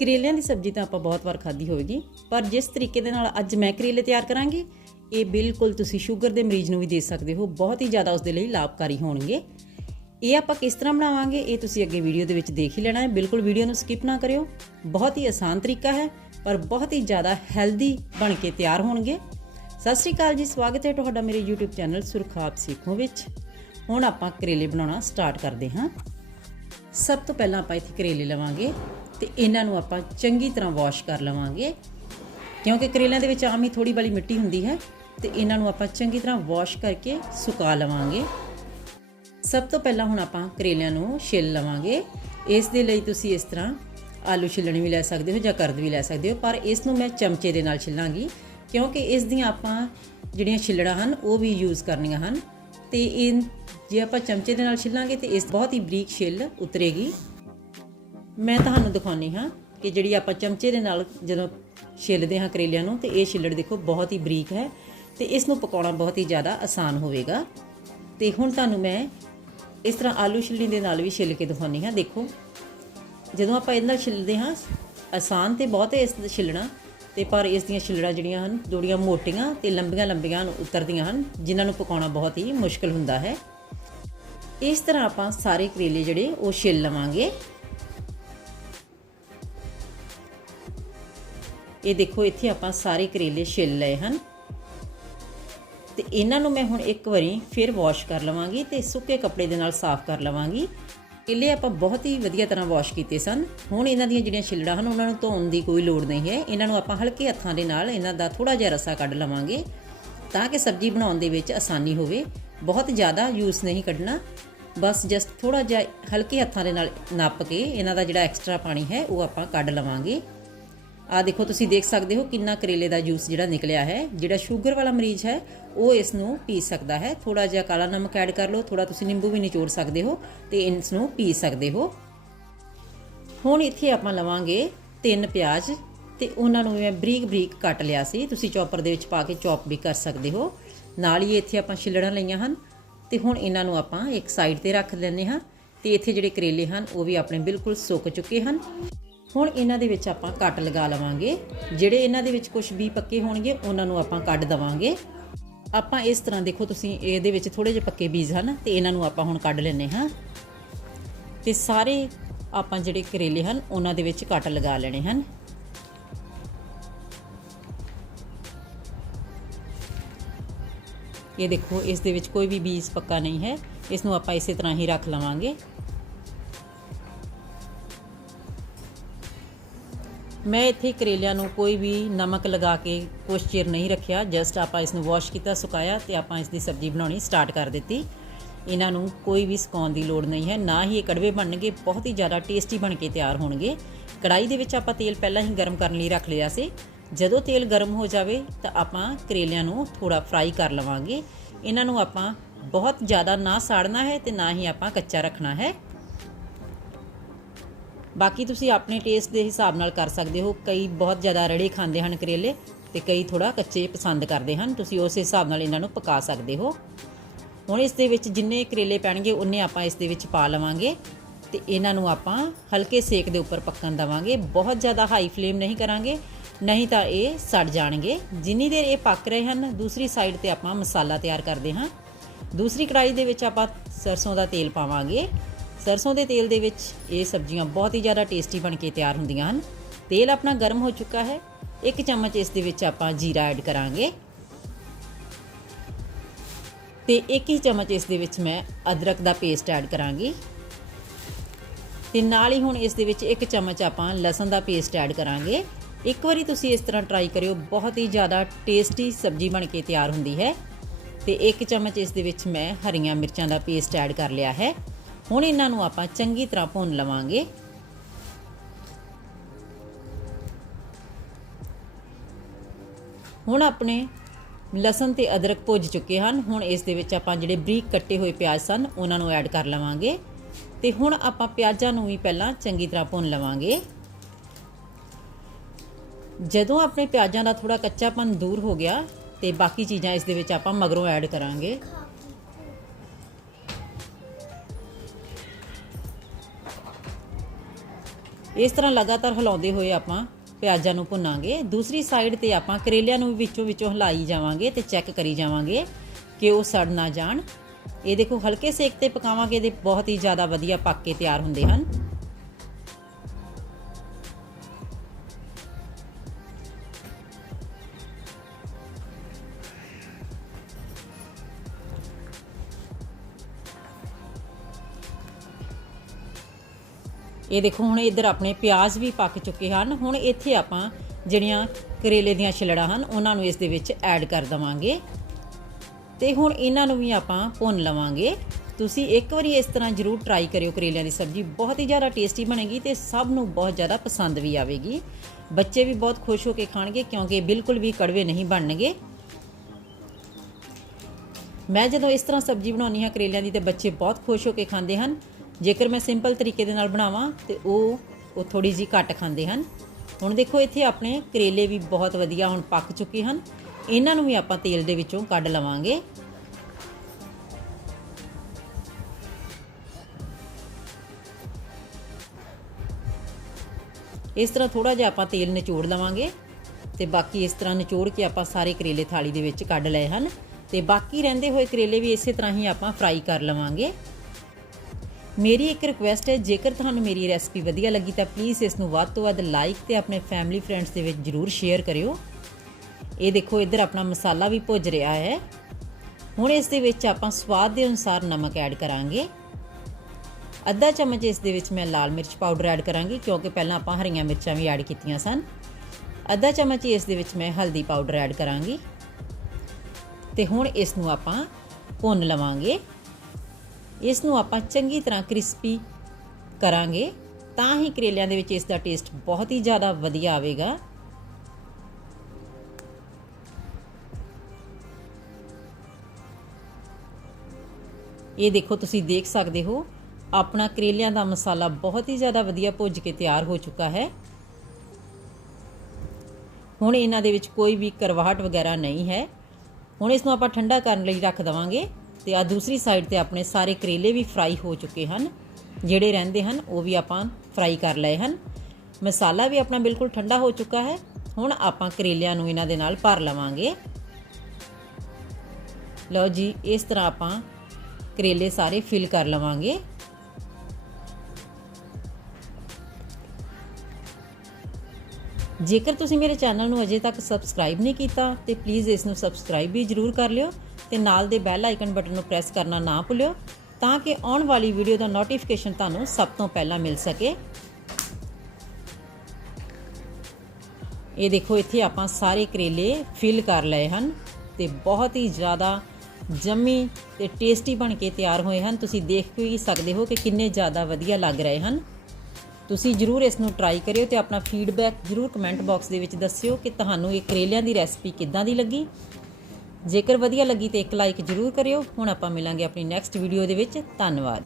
ਕਰੇਲਿਆਂ ਦੀ ਸਬਜ਼ੀ ਤਾਂ ਆਪਾਂ ਬਹੁਤ ਵਾਰ ਖਾਧੀ ਹੋਵੇਗੀ, ਪਰ ਜਿਸ ਤਰੀਕੇ ਦੇ ਨਾਲ ਅੱਜ ਮੈਂ ਕਰੇਲੇ ਤਿਆਰ ਕਰਾਂਗੀ, ਇਹ ਬਿਲਕੁਲ ਤੁਸੀਂ ਸ਼ੂਗਰ ਦੇ ਮਰੀਜ਼ ਨੂੰ ਵੀ ਦੇ ਸਕਦੇ ਹੋ, ਬਹੁਤ ਹੀ ਜ਼ਿਆਦਾ ਉਸ ਦੇ ਲਈ ਲਾਭਕਾਰੀ ਹੋਣਗੇ। ਇਹ ਆਪਾਂ ਕਿਸ ਤਰ੍ਹਾਂ ਬਣਾਵਾਂਗੇ, ਇਹ ਤੁਸੀਂ ਅੱਗੇ ਵੀਡੀਓ ਦੇ ਵਿੱਚ ਦੇਖ ਹੀ ਲੈਣਾ ਹੈ, ਬਿਲਕੁਲ ਵੀਡੀਓ ਨੂੰ ਸਕਿਪ ਨਾ ਕਰਿਓ। ਬਹੁਤ ਹੀ ਆਸਾਨ ਤਰੀਕਾ ਹੈ, ਪਰ ਬਹੁਤ ਹੀ ਜ਼ਿਆਦਾ ਹੈਲਦੀ ਬਣ ਕੇ ਤਿਆਰ ਹੋਣਗੇ। ਸਤਿ ਸ਼੍ਰੀ ਅਕਾਲ ਜੀ, ਸਵਾਗਤ ਹੈ ਤੁਹਾਡਾ ਮੇਰੇ YouTube ਚੈਨਲ ਸੁਰਖਾਪ ਸਿੱਖੋ ਵਿੱਚ। ਹੁਣ ਆਪਾਂ ਕਰੇਲੇ ਬਣਾਉਣਾ ਸਟਾਰਟ ਕਰਦੇ ਹਾਂ। ਸਭ ਤੋਂ ਪਹਿਲਾਂ ਆਪਾਂ ਇੱਥੇ ਕਰੇਲੇ ਲਵਾਂਗੇ। ਤੇ ਇਹਨਾਂ ਨੂੰ ਆਪਾਂ ਚੰਗੀ ਤਰ੍ਹਾਂ ਵਾਸ਼ ਕਰ ਲਵਾਂਗੇ। ਕਿਉਂਕਿ ਕਰੇਲਿਆਂ ਦੇ ਵਿੱਚ ਆਮ ਹੀ ਥੋੜੀ ਵਾਲੀ ਮਿੱਟੀ ਹੁੰਦੀ ਹੈ, ਤੇ ਇਹਨਾਂ ਨੂੰ ਆਪਾਂ ਚੰਗੀ ਤਰ੍ਹਾਂ ਵਾਸ਼ ਕਰਕੇ ਸੁਕਾ ਲਵਾਂਗੇ। ਸਭ ਤੋਂ ਪਹਿਲਾਂ ਹੁਣ ਆਪਾਂ ਕਰੇਲਿਆਂ ਨੂੰ ਛਿੱਲ ਲਵਾਂਗੇ। ਇਸ ਦੇ ਲਈ ਤੁਸੀਂ ਇਸ ਤਰ੍ਹਾਂ ਆਲੂ ਛਿੱਲਣ ਵੀ ਲੈ ਸਕਦੇ ਹੋ ਜਾਂ ਕਰਦ ਵੀ ਲੈ ਸਕਦੇ ਹੋ, ਪਰ ਇਸ ਨੂੰ ਮੈਂ ਚਮਚੇ ਦੇ ਨਾਲ ਛਿੱਲਾਂਗੀ। ਕਿਉਂਕਿ ਇਸ ਦੀਆਂ ਆਪਾਂ ਜਿਹੜੀਆਂ ਛਿੱਲੜਾਂ ਹਨ, ਉਹ ਵੀ ਯੂਜ਼ ਕਰਨੀਆਂ ਹਨ। ਤੇ ਇਹ ਜੇ ਆਪਾਂ ਚਮਚੇ ਦੇ ਨਾਲ ਛਿੱਲਾਂਗੇ, ਤੇ ਇਸ ਬਹੁਤ ਹੀ ਬਰੀਕ ਛਿੱਲ ਉਤਰੇਗੀ। ਮੈਂ ਤੁਹਾਨੂੰ ਦਿਖਾਉਣੀ ਹਾਂ ਕਿ ਜਿਹੜੀ ਆਪਾਂ ਚਮਚੇ ਦੇ ਨਾਲ ਜਦੋਂ ਛਿੱਲਦੇ ਹਾਂ ਕਰੇਲਿਆਂ ਨੂੰ, ਤੇ ਇਹ ਛਿੱਲੜ ਦੇਖੋ ਬਹੁਤ ਹੀ ਬਰੀਕ ਹੈ, ਤੇ ਇਸ ਨੂੰ ਪਕਾਉਣਾ ਬਹੁਤ ਹੀ ਜ਼ਿਆਦਾ ਆਸਾਨ ਹੋਵੇਗਾ। ਤੇ ਹੁਣ ਤੁਹਾਨੂੰ ਮੈਂ ਇਸ ਤਰ੍ਹਾਂ ਆਲੂ ਛਿੱਲਣੀ ਦੇ ਨਾਲ ਵੀ ਛਿੱਲ ਕੇ ਦਿਖਾਉਣੀ ਹਾਂ। ਦੇਖੋ, ਜਦੋਂ ਆਪਾਂ ਇਹਦੇ ਨਾਲ ਛਿੱਲਦੇ ਹਾਂ, ਆਸਾਨ ਤੇ ਬਹੁਤ ਹੈ ਇਸ ਦਾ ਛਿੱਲਣਾ, ਤੇ ਪਰ ਇਸ ਦੀਆਂ ਛਿੱਲੜਾਂ ਜਿਹੜੀਆਂ ਹਨ ਥੋੜੀਆਂ ਮੋਟੀਆਂ ਤੇ ਲੰਬੀਆਂ ਲੰਬੀਆਂ ਉਤਰਦੀਆਂ ਹਨ, ਜਿਨ੍ਹਾਂ ਨੂੰ ਪਕਾਉਣਾ ਬਹੁਤ ਹੀ ਮੁਸ਼ਕਲ ਹੁੰਦਾ ਹੈ। ਇਸ ਤਰ੍ਹਾਂ ਆਪਾਂ ਸਾਰੇ ਕਰੇਲੇ ਜਿਹੜੇ ਉਹ ਛਿੱਲ ਲਵਾਂਗੇ। ਇਹ ਦੇਖੋ, ਇੱਥੇ ਆਪਾਂ ਸਾਰੇ ਕਰੇਲੇ ਛਿੱਲ ਲਏ ਹਨ। ਤੇ ਇਹਨਾਂ ਨੂੰ ਮੈਂ ਹੁਣ ਇੱਕ ਵਾਰੀ ਫਿਰ ਵਾਸ਼ ਕਰ ਲਵਾਂਗੀ ਤੇ ਸੁੱਕੇ ਕੱਪੜੇ ਦੇ ਨਾਲ ਸਾਫ਼ ਕਰ ਲਵਾਂਗੀ। ਕਰੇਲੇ ਆਪਾਂ ਬਹੁਤ ਹੀ ਵਧੀਆ ਤਰ੍ਹਾਂ ਵਾਸ਼ ਕੀਤੇ ਸਨ। ਹੁਣ ਇਹਨਾਂ ਦੀਆਂ ਜਿਹੜੀਆਂ ਛਿੱਲੜਾਂ ਹਨ, ਉਹਨਾਂ ਨੂੰ ਧੋਣ ਦੀ ਕੋਈ ਲੋੜ ਨਹੀਂ ਹੈ। ਇਹਨਾਂ ਨੂੰ ਆਪਾਂ ਹਲਕੇ ਹੱਥਾਂ ਦੇ ਨਾਲ ਇਹਨਾਂ ਦਾ ਥੋੜਾ ਜਿਹਾ ਰਸਾ ਕੱਢ ਲਵਾਂਗੇ ਤਾਂ ਕਿ ਸਬਜ਼ੀ ਬਣਾਉਣ ਦੇ ਵਿੱਚ ਆਸਾਨੀ ਹੋਵੇ। ਬਹੁਤ ਜ਼ਿਆਦਾ ਯੂਸ ਨਹੀਂ ਕੱਢਣਾ। ਬਸ ਜਸਟ ਥੋੜਾ ਜਿਹਾ ਹਲਕੇ ਹੱਥਾਂ ਦੇ ਨਾਲ ਨੱਪ ਕੇ ਇਹਨਾਂ ਦਾ ਜਿਹੜਾ ਐਕਸਟਰਾ ਪਾਣੀ ਹੈ, ਉਹ ਆਪਾਂ ਕੱਢ ਲਵਾਂਗੇ। ਆ ਦੇਖੋ, ਤੁਸੀਂ ਦੇਖ ਸਕਦੇ ਹੋ ਕਿੰਨਾ ਕਰੇਲੇ ਦਾ ਜੂਸ ਜਿਹੜਾ ਨਿਕਲਿਆ ਹੈ। ਜਿਹੜਾ ਸ਼ੂਗਰ ਵਾਲਾ ਮਰੀਜ਼ ਹੈ, ਉਹ ਇਸ ਨੂੰ ਪੀ ਸਕਦਾ ਹੈ। ਥੋੜਾ ਜਿਹਾ ਕਾਲਾ ਨਮਕ ਐਡ ਕਰ ਲਓ ਥੋੜਾ ਤੁਸੀਂ ਨਿੰਬੂ ਵੀ ਨਿਚੋੜ ਸਕਦੇ ਹੋ ਤੇ ਇਸ ਨੂੰ ਪੀ ਸਕਦੇ ਹੋ। ਹੁਣ ਇੱਥੇ ਆਪਾਂ ਲਵਾਂਗੇ ਤਿੰਨ ਪਿਆਜ਼ ਤੇ ਉਹਨਾਂ ਨੂੰ ਮੈਂ ਬਰੀਕ ਬਰੀਕ ਕੱਟ ਲਿਆ ਸੀ। ਤੁਸੀਂ ਚੌਪਰ ਦੇ ਵਿੱਚ ਪਾ ਕੇ ਚੌਪ ਵੀ ਕਰ ਸਕਦੇ ਹੋ। ਨਾਲ ਹੀ ਇੱਥੇ ਆਪਾਂ ਛਿੱਲੜਾਂ ਲਈਆਂ ਹਨ ਤੇ ਹੁਣ ਇਹਨਾਂ ਨੂੰ ਆਪਾਂ ਇੱਕ ਸਾਈਡ ਤੇ ਰੱਖ ਲੈਂਦੇ ਹਾਂ ਤੇ ਇੱਥੇ ਜਿਹੜੇ ਕਰੇਲੇ ਹਨ, ਉਹ ਵੀ ਆਪਣੇ ਬਿਲਕੁਲ ਸੁੱਕ ਚੁੱਕੇ ਹਨ। ਹੁਣ ਇਹਨਾਂ ਦੇ ਵਿੱਚ ਆਪਾਂ ਕੱਟ ਲਗਾ ਲਵਾਂਗੇ। ਜਿਹੜੇ ਇਹਨਾਂ ਦੇ ਵਿੱਚ ਕੁਝ ਵੀ ਪੱਕੇ ਹੋਣਗੇ, ਉਹਨਾਂ ਨੂੰ ਆਪਾਂ ਕੱਢ ਦਵਾਂਗੇ। ਆਪਾਂ ਇਸ ਤਰ੍ਹਾਂ ਦੇਖੋ ਤੁਸੀਂ, ਇਹਦੇ ਵਿੱਚ ਥੋੜੇ ਜਿਹੇ ਪੱਕੇ ਬੀਜ ਹਨ, ਤੇ ਇਹਨਾਂ ਨੂੰ ਆਪਾਂ ਹੁਣ ਕੱਢ ਲੈਨੇ ਹਾਂ। ਤੇ ਸਾਰੇ ਆਪਾਂ ਜਿਹੜੇ ਕਰੇਲੇ ਹਨ, ਉਹਨਾਂ ਦੇ ਵਿੱਚ ਕੱਟ ਲਗਾ ਲੈਣੇ ਹਨ। ਇਹ ਦੇਖੋ, ਇਸ ਦੇ ਵਿੱਚ ਕੋਈ ਵੀ ਬੀਜ ਪੱਕਾ ਨਹੀਂ ਹੈ। ਇਸ ਨੂੰ ਆਪਾਂ ਇਸੇ ਤਰ੍ਹਾਂ ਹੀ ਰੱਖ ਲਵਾਂਗੇ। ਮੈਂ ਇੱਥੇ ਕਰੇਲਿਆਂ ਨੂੰ ਕੋਈ ਵੀ ਨਮਕ ਲਗਾ ਕੇ ਕੁਛ ਚਿਰ ਨਹੀਂ ਰੱਖਿਆ ਜਸਟ ਆਪਾਂ ਇਸ ਨੂੰ ਵਾਸ਼ ਕੀਤਾ, ਸੁਕਾਇਆ ਤੇ ਆਪਾਂ ਇਸ ਦੀ ਸਬਜ਼ੀ ਬਣਾਉਣੀ ਸਟਾਰਟ ਕਰ ਦਿੱਤੀ। ਇਹਨਾਂ ਨੂੰ ਕੋਈ ਵੀ ਸੁਕਾਉਣ ਦੀ ਲੋੜ ਨਹੀਂ ਹੈ, ਨਾ ਹੀ ਇਹ ਕੜਵੇ ਬਣਨਗੇ, ਬਹੁਤ ਹੀ ਜ਼ਿਆਦਾ ਟੇਸਟੀ ਬਣ ਕੇ ਤਿਆਰ ਹੋਣਗੇ। ਕੜਾਈ ਦੇ ਵਿੱਚ ਆਪਾਂ ਤੇਲ ਪਹਿਲਾਂ ਹੀ ਗਰਮ ਕਰਨ ਲਈ ਰੱਖ ਲਿਆ ਸੀ। ਜਦੋਂ ਤੇਲ ਗਰਮ ਹੋ ਜਾਵੇ ਤਾਂ ਆਪਾਂ ਕਰੇਲਿਆਂ ਨੂੰ ਥੋੜਾ ਫਰਾਈ ਕਰ ਲਵਾਂਗੇ। ਇਹਨਾਂ ਨੂੰ ਆਪਾਂ ਬਹੁਤ ਜ਼ਿਆਦਾ ਨਾ ਸਾੜਨਾ ਹੈ ਤੇ ਨਾ ਹੀ ਆਪਾਂ ਕੱਚਾ ਰੱਖਣਾ ਹੈ। ਬਾਕੀ ਤੁਸੀਂ ਆਪਣੇ ਟੇਸਟ ਦੇ ਹਿਸਾਬ ਨਾਲ ਕਰ ਸਕਦੇ ਹੋ। ਕਈ ਬਹੁਤ ਜ਼ਿਆਦਾ ਰੜੇ ਖਾਂਦੇ ਹਨ ਕਰੇਲੇ ਤੇ ਕਈ ਥੋੜਾ ਕੱਚੇ ਪਸੰਦ ਕਰਦੇ ਹਨ। ਤੁਸੀਂ ਉਸ ਹਿਸਾਬ ਨਾਲ ਇਹਨਾਂ ਨੂੰ ਪਕਾ ਸਕਦੇ ਹੋ। ਹੁਣ ਇਸ ਦੇ ਵਿੱਚ ਜਿੰਨੇ ਕਰੇਲੇ ਪੈਣਗੇ ਉਨੇ ਆਪਾਂ ਇਸ ਦੇ ਵਿੱਚ ਪਾ ਲਵਾਂਗੇ ਤੇ ਇਹਨਾਂ ਨੂੰ ਆਪਾਂ ਹਲਕੇ ਸੇਕ ਦੇ ਉੱਪਰ ਪੱਕਣ ਦਵਾਂਗੇ। ਬਹੁਤ ਜ਼ਿਆਦਾ ਹਾਈ ਫਲੇਮ ਨਹੀਂ ਕਰਾਂਗੇ, ਨਹੀਂ ਤਾਂ ਇਹ ਸੜ ਜਾਣਗੇ। ਜਿੰਨੀ ਦੇਰ ਇਹ ਪੱਕ ਰਹੇ ਹਨ, ਦੂਸਰੀ ਸਾਈਡ ਤੇ ਆਪਾਂ ਮਸਾਲਾ ਤਿਆਰ ਕਰਦੇ ਹਾਂ। ਦੂਸਰੀ ਕੜਾਈ ਦੇ ਵਿੱਚ ਆਪਾਂ ਸਰਸੋਂ ਦਾ ਤੇਲ ਪਾਵਾਂਗੇ। ਸਰਸੋਂ ਦੇ ਤੇਲ ਦੇ ਵਿੱਚ ਇਹ ਸਬਜ਼ੀਆਂ ਬਹੁਤ ਹੀ ਜ਼ਿਆਦਾ ਟੇਸਟੀ ਬਣ ਕੇ ਤਿਆਰ ਹੁੰਦੀਆਂ ਹਨ। ਤੇਲ ਆਪਣਾ ਗਰਮ ਹੋ ਚੁੱਕਾ ਹੈ। ਇੱਕ ਚਮਚ ਇਸ ਦੇ ਵਿੱਚ ਆਪਾਂ ਜੀਰਾ ਐਡ ਕਰਾਂਗੇ। ਤੇ ਇੱਕ ਹੀ ਚਮਚ ਇਸ ਦੇ ਵਿੱਚ ਮੈਂ ਅਦਰਕ ਦਾ ਪੇਸਟ ਐਡ ਕਰਾਂਗੀ। ਤੇ ਨਾਲ ਹੀ ਹੁਣ ਇਸ ਦੇ ਵਿੱਚ ਇੱਕ ਚਮਚ ਆਪਾਂ ਲਸਣ ਦਾ ਪੇਸਟ ਐਡ ਕਰਾਂਗੇ। ਇੱਕ ਵਾਰੀ ਤੁਸੀਂ ਇਸ ਤਰ੍ਹਾਂ ਟਰਾਈ ਕਰਿਓ। ਬਹੁਤ ਹੀ ਜ਼ਿਆਦਾ ਟੇਸਟੀ ਸਬਜ਼ੀ ਬਣ ਕੇ ਤਿਆਰ ਹੁੰਦੀ ਹੈ। ਤੇ ਇੱਕ ਚਮਚ ਇਸ ਦੇ ਵਿੱਚ ਮੈਂ ਹਰੀਆਂ ਮਿਰਚਾਂ ਦਾ ਪੇਸਟ ਐਡ ਕਰ ਲਿਆ ਹੈ। ਹੁਣ ਇਹਨਾਂ ਨੂੰ ਆਪਾਂ ਚੰਗੀ ਤਰ੍ਹਾਂ ਭੁੰਨ ਲਵਾਂਗੇ। ਹੁਣ ਆਪਣੇ ਲਸਣ ਤੇ ਅਦਰਕ ਭੁੱਜ ਚੁੱਕੇ ਹਨ। ਹੁਣ ਇਸ ਦੇ ਵਿੱਚ ਆਪਾਂ ਜਿਹੜੇ ਬਰੀਕ ਕੱਟੇ ਹੋਏ ਪਿਆਜ਼ ਸਨ, ਉਹਨਾਂ ਨੂੰ ਐਡ ਕਰ ਲਵਾਂਗੇ। ਤੇ ਹੁਣ ਆਪਾਂ ਪਿਆਜ਼ਾਂ ਨੂੰ ਵੀ ਪਹਿਲਾਂ ਚੰਗੀ ਤਰ੍ਹਾਂ ਭੁੰਨ ਲਵਾਂਗੇ। ਜਦੋਂ ਆਪਣੇ ਪਿਆਜ਼ਾਂ ਦਾ ਥੋੜਾ ਕੱਚਾਪਨ ਦੂਰ ਹੋ ਗਿਆ ਤੇ ਬਾਕੀ ਚੀਜ਼ਾਂ ਇਸ ਦੇ ਵਿੱਚ ਆਪਾਂ ਮਗਰੋਂ ਐਡ ਕਰਾਂਗੇ। ਇਸ ਤਰ੍ਹਾਂ ਲਗਾਤਾਰ ਹਿਲਾਉਂਦੇ ਹੋਏ ਆਪਾਂ ਪਿਆਜ਼ਾਂ ਨੂੰ ਭੁੰਨਾਂਗੇ। ਦੂਸਰੀ ਸਾਈਡ ਤੇ ਆਪਾਂ ਕਰੇਲਿਆਂ ਨੂੰ ਵਿੱਚੋਂ ਵਿੱਚੋਂ ਹਿਲਾਈ ਜਾਵਾਂਗੇ ਤੇ ਚੈੱਕ ਕਰੀ ਜਾਵਾਂਗੇ ਕਿ ਉਹ ਸੜ ਨਾ ਜਾਣ। ਇਹ ਦੇਖੋ, ਹਲਕੇ ਸੇਕ ਤੇ ਪਕਾਵਾਂਗੇ ਇਹਦੇ ਬਹੁਤ ਹੀ ਜ਼ਿਆਦਾ ਵਧੀਆ ਪੱਕ ਕੇ ਤਿਆਰ ਹੁੰਦੇ ਹਨ। ਇਹ ਦੇਖੋ, ਹੁਣ ਇੱਧਰ ਆਪਣੇ ਪਿਆਜ਼ ਵੀ ਪੱਕ ਚੁੱਕੇ ਹਨ। ਹੁਣ ਇੱਥੇ ਆਪਾਂ ਜਿਹੜੀਆਂ ਕਰੇਲੇ ਦੀਆਂ ਛਿਲੜਾਂ ਹਨ, ਉਹਨਾਂ ਨੂੰ ਇਸ ਦੇ ਵਿੱਚ ਐਡ ਕਰ ਦਵਾਂਗੇ। ਤੇ ਹੁਣ ਇਹਨਾਂ ਨੂੰ ਵੀ ਆਪਾਂ ਭੁੰਨ ਲਵਾਂਗੇ। ਤੁਸੀਂ ਇੱਕ ਵਾਰੀ ਇਸ ਤਰ੍ਹਾਂ ਜ਼ਰੂਰ ਟਰਾਈ ਕਰਿਓ ਕਰੇਲਿਆਂ ਦੀ ਸਬਜ਼ੀ। ਬਹੁਤ ਹੀ ਜ਼ਿਆਦਾ ਟੇਸਟੀ ਬਣੇਗੀ ਤੇ ਸਭ ਨੂੰ ਬਹੁਤ ਜ਼ਿਆਦਾ ਪਸੰਦ ਵੀ ਆਵੇਗੀ। ਬੱਚੇ ਵੀ ਬਹੁਤ ਖੁਸ਼ ਹੋ ਕੇ ਖਾਣਗੇ ਕਿਉਂਕਿ ਬਿਲਕੁਲ ਵੀ ਕੜਵੇ ਨਹੀਂ ਬਣਨਗੇ। ਮੈਂ ਜਦੋਂ ਇਸ ਤਰ੍ਹਾਂ ਸਬਜ਼ੀ ਬਣਾਉਣੀ ਹਾਂ ਕਰੇਲਿਆਂ ਦੀ ਤੇ ਬੱਚੇ ਬਹੁਤ ਖੁਸ਼ ਹੋ ਕੇ ਖਾਂਦੇ ਹਨ। ਜੇਕਰ ਮੈਂ ਸਿੰਪਲ ਤਰੀਕੇ ਦੇ ਨਾਲ ਬਣਾਵਾਂ ਤੇ ਉਹ ਉਹ ਥੋੜੀ ਜੀ ਘੱਟ ਖਾਂਦੇ ਹਨ। ਹੁਣ ਦੇਖੋ, ਇੱਥੇ ਆਪਣੇ ਕਰੇਲੇ ਵੀ ਬਹੁਤ ਵਧੀਆ ਹੁਣ ਪੱਕ ਚੁੱਕੇ ਹਨ। ਇਹਨਾਂ ਨੂੰ ਵੀ ਆਪਾਂ ਤੇਲ ਦੇ ਵਿੱਚੋਂ ਕੱਢ ਲਵਾਂਗੇ। ਇਸ ਤਰ੍ਹਾਂ ਥੋੜਾ ਜਿਹਾ ਆਪਾਂ ਤੇਲ ਨਿਚੋੜ ਲਵਾਂਗੇ ਤੇ ਬਾਕੀ ਇਸ ਤਰ੍ਹਾਂ ਨਿਚੋੜ ਕੇ ਆਪਾਂ ਸਾਰੇ ਕਰੇਲੇ ਥਾਲੀ ਦੇ ਵਿੱਚ ਕੱਢ ਲਏ ਹਨ। ਤੇ ਬਾਕੀ ਰਹਿੰਦੇ ਹੋਏ ਕਰੇਲੇ ਵੀ ਇਸੇ ਤਰ੍ਹਾਂ ਹੀ ਆਪਾਂ ਫਰਾਈ ਕਰ ਲਵਾਂਗੇ। ਮੇਰੀ ਇੱਕ ਰਿਕੁਐਸਟ ਹੈ, ਜੇਕਰ ਤੁਹਾਨੂੰ ਮੇਰੀ ਰੈਸਪੀ ਵਧੀਆ ਲੱਗੀ ਤਾਂ ਪਲੀਜ਼ ਇਸ ਨੂੰ ਵੱਧ ਤੋਂ ਵੱਧ ਲਾਈਕ ਤੇ ਆਪਣੇ ਫੈਮਿਲੀ ਫਰੈਂਡਸ ਦੇ ਵਿੱਚ ਜਰੂਰ ਸ਼ੇਅਰ ਕਰਿਓ। ਇਹ ਦੇਖੋ, ਇੱਧਰ ਆਪਣਾ ਮਸਾਲਾ ਵੀ ਭੁੱਜ ਰਿਹਾ ਹੈ। ਹੁਣ ਇਸ ਦੇ ਵਿੱਚ ਆਪਾਂ ਸਵਾਦ ਦੇ ਅਨੁਸਾਰ ਨਮਕ ਐਡ ਕਰਾਂਗੇ। ਅੱਧਾ ਚਮਚ ਇਸ ਦੇ ਵਿੱਚ ਮੈਂ ਲਾਲ ਮਿਰਚ ਪਾਊਡਰ ਐਡ ਕਰਾਂਗੀ, ਕਿਉਂਕਿ ਪਹਿਲਾਂ ਆਪਾਂ ਹਰੀਆਂ ਮਿਰਚਾਂ ਵੀ ਐਡ ਕੀਤੀਆਂ ਸਨ। ਅੱਧਾ ਚਮਚ ਇਸ ਦੇ ਵਿੱਚ ਮੈਂ ਹਲਦੀ ਪਾਊਡਰ ਐਡ ਕਰਾਂਗੀ। ਤੇ ਹੁਣ ਇਸ ਨੂੰ ਆਪਾਂ ਭੁੰਨ ਲਵਾਂਗੇ। ਇਸ ਨੂੰ ਆਪਾਂ ਚੰਗੀ ਤਰ੍ਹਾਂ ਕ੍ਰਿਸਪੀ ਕਰਾਂਗੇ, ਤਾਂ ਹੀ ਕਰੇਲਿਆਂ ਦੇ ਵਿੱਚ ਇਸ ਦਾ ਟੇਸਟ ਬਹੁਤ ਹੀ ਜ਼ਿਆਦਾ ਵਧੀਆ ਆਵੇਗਾ। ਇਹ ਦੇਖੋ, ਤੁਸੀਂ ਦੇਖ ਸਕਦੇ ਹੋ, ਆਪਣਾ ਕਰੇਲਿਆਂ ਦਾ ਮਸਾਲਾ ਬਹੁਤ ਹੀ ਜ਼ਿਆਦਾ ਵਧੀਆ ਭੁੱਜ ਕੇ ਤਿਆਰ ਹੋ ਚੁੱਕਾ ਹੈ। ਹੁਣ ਇਹਨਾਂ ਦੇ ਵਿੱਚ ਕੋਈ ਵੀ ਕਰਵਾਹਟ ਵਗੈਰਾ ਨਹੀਂ ਹੈ। ਹੁਣ ਇਸ ਨੂੰ ਆਪਾਂ ਠੰਡਾ ਕਰਨ ਲਈ ਰੱਖ ਦਵਾਂਗੇ। ਤੇ ਆ ਦੂਸਰੀ ਸਾਈਡ ਤੇ ਆਪਣੇ ਸਾਰੇ ਕਰੇਲੇ ਵੀ ਫਰਾਈ ਹੋ ਚੁੱਕੇ ਹਨ। ਜਿਹੜੇ ਰਹਿੰਦੇ ਹਨ, ਉਹ ਵੀ ਆਪਾਂ ਫਰਾਈ ਕਰ ਲਏ ਹਨ। ਮਸਾਲਾ ਵੀ ਆਪਣਾ ਬਿਲਕੁਲ ਠੰਡਾ ਹੋ ਚੁੱਕਾ ਹੈ। ਹੁਣ ਆਪਾਂ ਕਰੇਲਿਆਂ ਨੂੰ ਇਹਨਾਂ ਦੇ ਨਾਲ ਭਰ ਲਵਾਂਗੇ। ਲਓ ਜੀ, ਇਸ ਤਰ੍ਹਾਂ ਆਪਾਂ ਕਰੇਲੇ ਸਾਰੇ ਫਿਲ ਕਰ ਲਵਾਂਗੇ। ਜੇਕਰ ਤੁਸੀਂ ਮੇਰੇ ਚੈਨਲ ਨੂੰ ਅਜੇ ਤੱਕ ਸਬਸਕ੍ਰਾਈਬ ਨਹੀਂ ਕੀਤਾ, ਤੇ ਪਲੀਜ਼ ਇਸ ਨੂੰ ਸਬਸਕ੍ਰਾਈਬ ਵੀ ਜਰੂਰ ਕਰ ਲਿਓ। ਤੇ ਨਾਲ ਦੇ ਬੈਲ ਆਈਕਨ ਬਟਨ ਨੂੰ ਪ੍ਰੈਸ ਕਰਨਾ ਨਾ ਭੁੱਲਿਓ ਤਾਂ ਕਿ ਆਉਣ ਵਾਲੀ ਵੀਡੀਓ ਦਾ ਨੋਟੀਫਿਕੇਸ਼ਨ ਤੁਹਾਨੂੰ ਸਭ ਤੋਂ ਪਹਿਲਾਂ ਮਿਲ ਸਕੇ। ਇਹ ਦੇਖੋ, ਇੱਥੇ ਆਪਾਂ ਸਾਰੇ ਕਰੇਲੇ ਫਿਲ ਕਰ ਲਏ ਹਨ ਤੇ ਬਹੁਤ ਹੀ ਜ਼ਿਆਦਾ ਜੰਮੀ ਤੇ ਟੇਸਟੀ ਬਣ ਕੇ ਤਿਆਰ ਹੋਏ ਹਨ। ਤੁਸੀਂ ਦੇਖ ਕੇ ਹੀ ਸਕਦੇ ਹੋ ਕਿ ਕਿੰਨੇ ਜ਼ਿਆਦਾ ਵਧੀਆ ਲੱਗ ਰਹੇ ਹਨ। ਤੁਸੀਂ ਜਰੂਰ ਇਸ ਨੂੰ ਟਰਾਈ ਕਰਿਓ ਤੇ ਆਪਣਾ ਫੀਡਬੈਕ ਜਰੂਰ ਕਮੈਂਟ ਬਾਕਸ ਦੇ ਵਿੱਚ ਦੱਸਿਓ ਕਿ ਤੁਹਾਨੂੰ ਇਹ ਕਰੇਲਿਆਂ ਦੀ ਰੈਸਪੀ ਕਿੱਦਾਂ ਦੀ ਲੱਗੀ। ਜੇਕਰ ਵਧੀਆ ਲੱਗੀ ਤੇ ਇੱਕ ਲਾਈਕ ਜਰੂਰ ਕਰਿਓ। ਹੁਣ ਆਪਾਂ ਮਿਲਾਂਗੇ ਆਪਣੀ ਨੈਕਸਟ ਵੀਡੀਓ ਦੇ ਵਿੱਚ। ਧੰਨਵਾਦ।